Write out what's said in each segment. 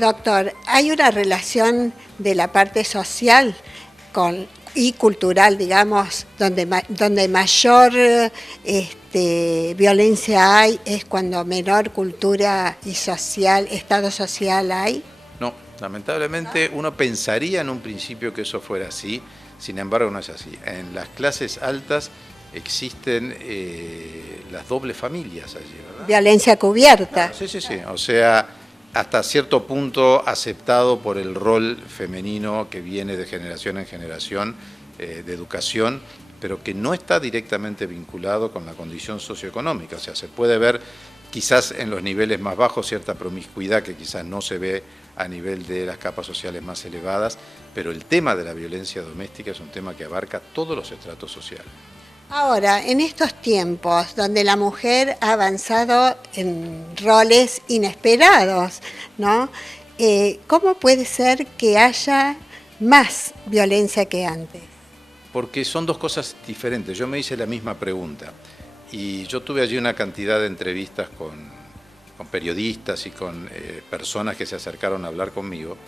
Doctor, ¿hay una relación de la parte social y cultural, digamos, donde mayor violencia hay es cuando menor cultura y estado social hay? No, lamentablemente uno pensaría en un principio que eso fuera así, sin embargo no es así. En las clases altas existen las dobles familias allí, ¿verdad? Violencia cubierta. Sí, sí, sí. O sea, hasta cierto punto aceptado por el rol femenino que viene de generación en generación de educación, pero que no está directamente vinculado con la condición socioeconómica. O sea, se puede ver quizás en los niveles más bajos cierta promiscuidad que quizás no se ve a nivel de las capas sociales más elevadas, pero el tema de la violencia doméstica es un tema que abarca todos los estratos sociales. Ahora, en estos tiempos donde la mujer ha avanzado en roles inesperados, ¿no? ¿Cómo puede ser que haya más violencia que antes? Porque son dos cosas diferentes. Yo me hice la misma pregunta y yo tuve allí una cantidad de entrevistas con periodistas y con personas que se acercaron a hablar conmigo,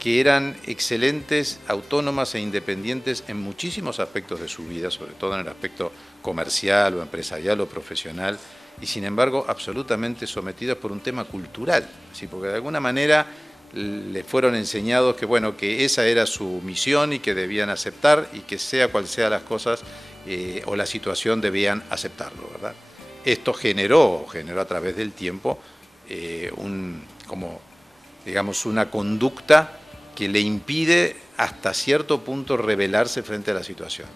que eran excelentes, autónomas e independientes en muchísimos aspectos de su vida, sobre todo en el aspecto comercial o empresarial o profesional, y sin embargo absolutamente sometidas por un tema cultural, ¿sí? Porque de alguna manera le fueron enseñados que, bueno, que esa era su misión y que debían aceptar y que sea cual sea las cosas o la situación debían aceptarlo, ¿verdad? Esto generó a través del tiempo una conducta que le impide hasta cierto punto rebelarse frente a la situación.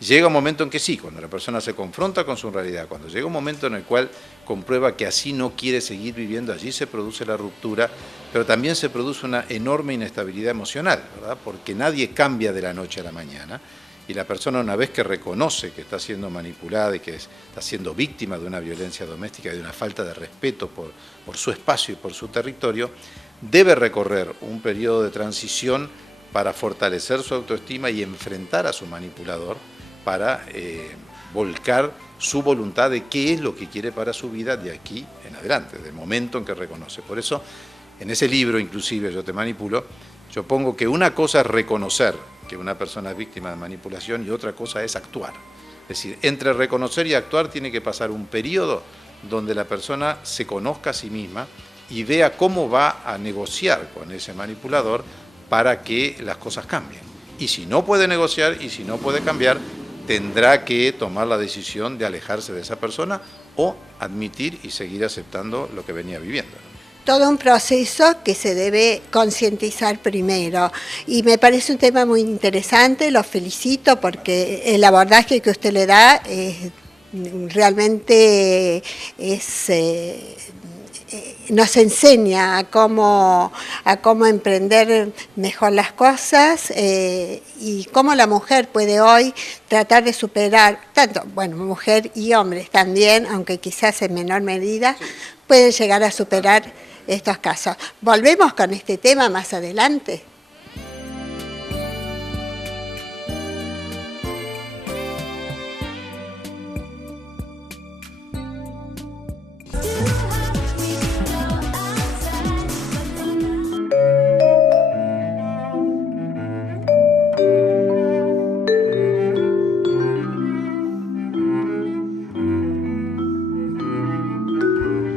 Llega un momento en que sí, cuando la persona se confronta con su realidad, cuando llega un momento en el cual comprueba que así no quiere seguir viviendo, allí se produce la ruptura, pero también se produce una enorme inestabilidad emocional, ¿verdad? Porque nadie cambia de la noche a la mañana y la persona, una vez que reconoce que está siendo manipulada y que está siendo víctima de una violencia doméstica y de una falta de respeto por su espacio y por su territorio, debe recorrer un periodo de transición para fortalecer su autoestima y enfrentar a su manipulador para volcar su voluntad de qué es lo que quiere para su vida de aquí en adelante, del momento en que reconoce. Por eso, en ese libro, inclusive, Yo te manipulo, yo pongo que una cosa es reconocer que una persona es víctima de manipulación y otra cosa es actuar. Es decir, entre reconocer y actuar tiene que pasar un periodo donde la persona se conozca a sí misma y vea cómo va a negociar con ese manipulador para que las cosas cambien. Y si no puede negociar y si no puede cambiar, tendrá que tomar la decisión de alejarse de esa persona o admitir y seguir aceptando lo que venía viviendo. Todo un proceso que se debe concientizar primero. Y me parece un tema muy interesante, lo felicito porque el abordaje que usted le da realmente nos enseña a cómo emprender mejor las cosas y cómo la mujer puede hoy tratar de superar, tanto, bueno, mujer y hombres también, aunque quizás en menor medida, pueden llegar a superar estos casos. Volvemos con este tema más adelante.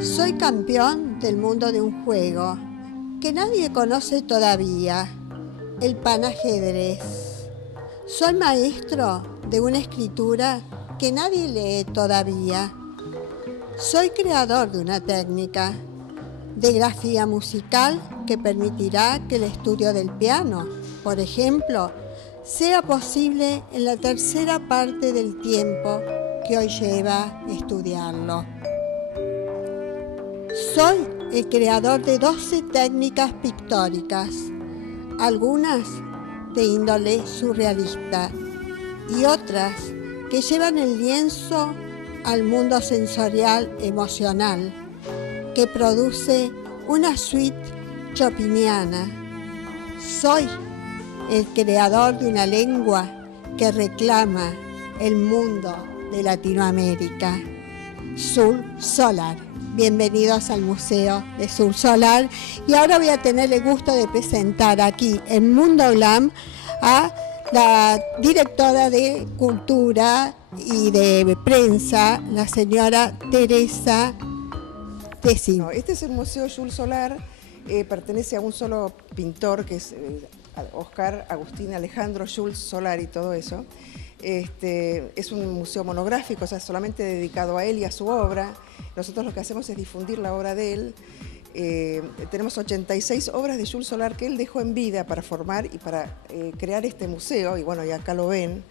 Soy campeón del mundo de un juego que nadie conoce todavía, el panajedrez. Soy maestro de una escritura que nadie lee todavía. Soy creador de una técnica de grafía musical que permitirá que el estudio del piano, por ejemplo, sea posible en la tercera parte del tiempo que hoy lleva estudiarlo. Soy el creador de 12 técnicas pictóricas, algunas de índole surrealista y otras que llevan el lienzo al mundo sensorial emocional que produce una suite chopiniana. Soy el creador de una lengua que reclama el mundo de Latinoamérica, Sul Solar. Bienvenidos al Museo de Sur Solar. Y ahora voy a tener el gusto de presentar aquí en Mundo Glam a la directora de Cultura y de Prensa, la señora Teresa Tessin. Este es el Museo Jules Solar, pertenece a un solo pintor, que es Oscar Agustín Alejandro Jules Solar y todo eso. Es un museo monográfico, o sea, solamente dedicado a él y a su obra. Nosotros lo que hacemos es difundir la obra de él. Tenemos 86 obras de Jules Solar que él dejó en vida para formar y para crear este museo, y bueno, y acá lo ven.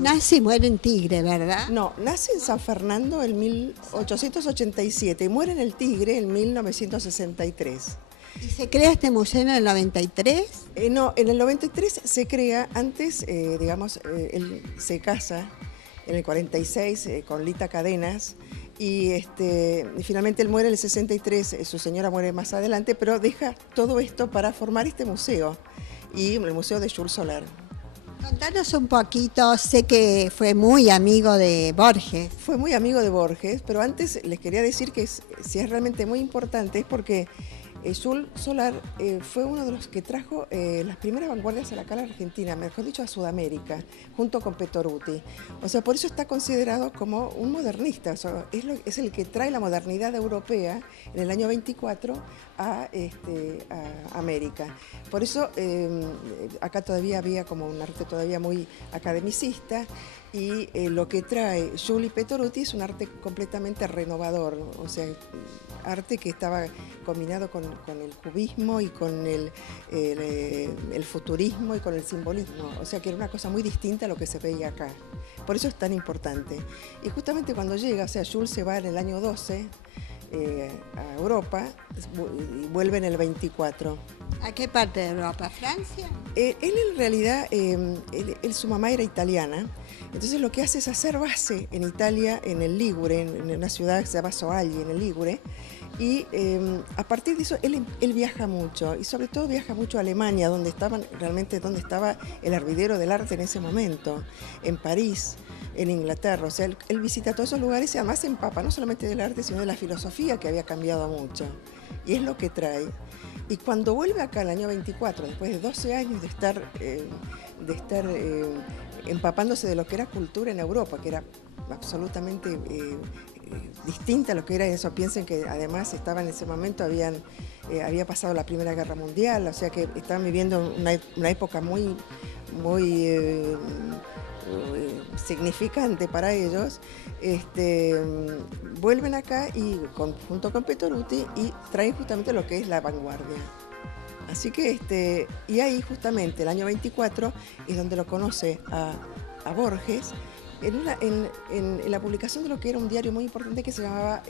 Nace y muere en Tigre, ¿verdad? No, nace en San Fernando en 1887 y muere en el Tigre en 1963. ¿Y se crea este museo en el 93? No, en el 93 se crea, antes, él se casa en el 46 con Lita Cadenas y finalmente él muere en el 63, su señora muere más adelante, pero deja todo esto para formar este museo y el Museo de Jules Solar. Contanos un poquito, sé que fue muy amigo de Borges. Fue muy amigo de Borges, pero antes les quería decir que si es realmente muy importante es porque Jules Solar fue uno de los que trajo las primeras vanguardias acá a la Argentina, mejor dicho a Sudamérica, junto con Petoruti. O sea, por eso está considerado como un modernista, o sea, es el que trae la modernidad europea en el año 24 a América. Por eso acá todavía había como un arte todavía muy academicista, y lo que trae Jules y Petoruti es un arte completamente renovador, o sea, arte que estaba combinado con el cubismo y con el futurismo y con el simbolismo, o sea que era una cosa muy distinta a lo que se veía acá. Por eso es tan importante. Y justamente cuando llega, o sea, Jules se va en el año 12 a Europa y vuelve en el 24. ¿A qué parte de Europa? ¿Francia? Él en realidad, su mamá era italiana, entonces lo que hace es hacer base en Italia, en el Ligure, en una ciudad que se llama Soagli, en el Ligure, y a partir de eso él viaja mucho, y sobre todo viaja mucho a Alemania, donde estaba el hervidero del arte en ese momento, en París, en Inglaterra. O sea, él visita todos esos lugares y además se empapa no solamente del arte, sino de la filosofía, que había cambiado mucho, y es lo que trae. Y cuando vuelve acá el año 24, después de 12 años de estar empapándose de lo que era cultura en Europa, que era absolutamente distinta a lo que era eso. Piensen que además estaba en ese momento, había pasado la Primera Guerra Mundial, o sea que estaban viviendo una época muy significante para ellos. Vuelven acá y junto con Petoruti y traen justamente lo que es la vanguardia. Así que y ahí justamente el año 24 es donde lo conoce a Borges en la publicación de lo que era un diario muy importante que se llamaba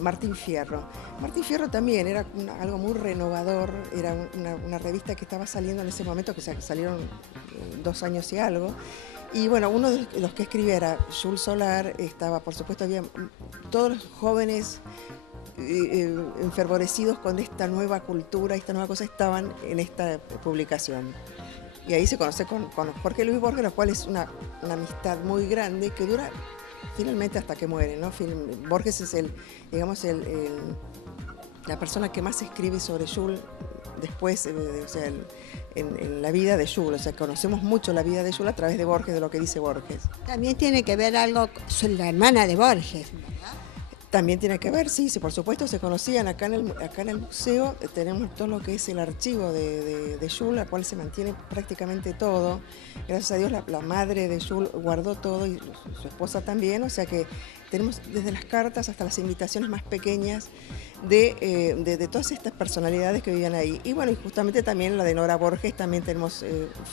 Martín Fierro. Martín Fierro también era algo muy renovador, era una revista que estaba saliendo en ese momento, que salieron 2 años y algo. Y bueno, uno de los que escribía era Jules Solar, estaba, por supuesto, había todos los jóvenes enfervorecidos con esta nueva cultura, esta nueva cosa, estaban en esta publicación. Y ahí se conoce con Jorge Luis Borges, lo cual es una amistad muy grande que dura finalmente hasta que muere, ¿no? Borges es la persona que más escribe sobre Jules después, en la vida de Jules. O sea, conocemos mucho la vida de Jules a través de Borges, de lo que dice Borges. También tiene que ver algo con la hermana de Borges, ¿verdad? También tiene que ver, sí, por supuesto, se conocían acá en el museo. Tenemos todo lo que es el archivo de Jules, al cual se mantiene prácticamente todo. Gracias a Dios la madre de Jules guardó todo y su esposa también, o sea que tenemos desde las cartas hasta las invitaciones más pequeñas de todas estas personalidades que vivían ahí. Y bueno, y justamente también la de Nora Borges, también tenemos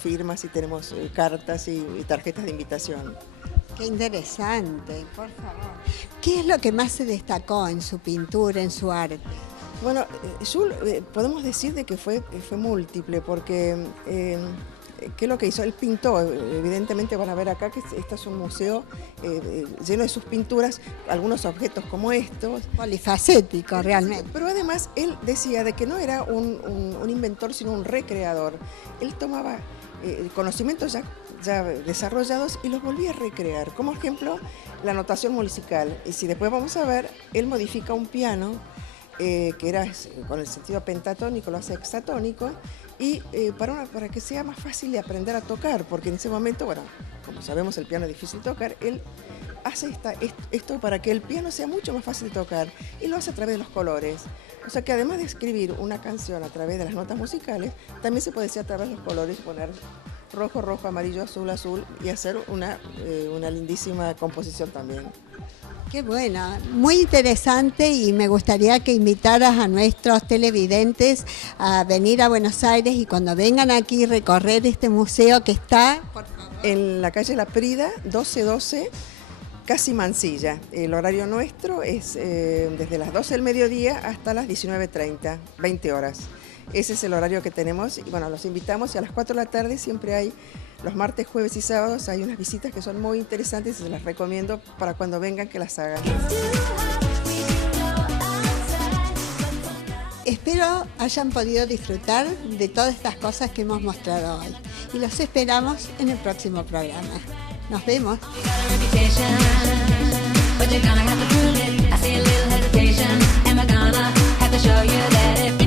firmas y tenemos cartas y tarjetas de invitación. Qué interesante, por favor. ¿Qué es lo que más se destacó en su pintura, en su arte? Bueno, Jules, podemos decir de que fue múltiple, porque ¿qué es lo que hizo? Él pintó, evidentemente van a ver acá que este es un museo lleno de sus pinturas, algunos objetos como estos. Polifacético, realmente. Pero además él decía de que no era un inventor, sino un recreador. Él tomaba el conocimiento ya desarrollados y los volví a recrear. Como ejemplo, la notación musical. Y si después vamos a ver, él modifica un piano que era con el sentido pentatónico, lo hace hexatónico, y para que sea más fácil de aprender a tocar, porque en ese momento, bueno, como sabemos el piano es difícil de tocar, él hace esto para que el piano sea mucho más fácil de tocar, y lo hace a través de los colores. O sea que además de escribir una canción a través de las notas musicales, también se puede hacer a través de los colores, poner rojo, rojo, amarillo, azul, azul, y hacer una lindísima composición también. Qué bueno, muy interesante, y me gustaría que invitaras a nuestros televidentes a venir a Buenos Aires y cuando vengan aquí recorrer este museo que está, por favor, en la calle La Prida, 1212, casi Mansilla. El horario nuestro es desde las 12 del mediodía hasta las 19:30, 20 horas. Ese es el horario que tenemos y bueno, los invitamos, y a las 4 de la tarde siempre hay, los martes, jueves y sábados, hay unas visitas que son muy interesantes y se las recomiendo para cuando vengan que las hagan. espero hayan podido disfrutar de todas estas cosas que hemos mostrado hoy y los esperamos en el próximo programa. Nos vemos. But you're gonna have to prove it. I see a little hesitation. Am I gonna have to show you that if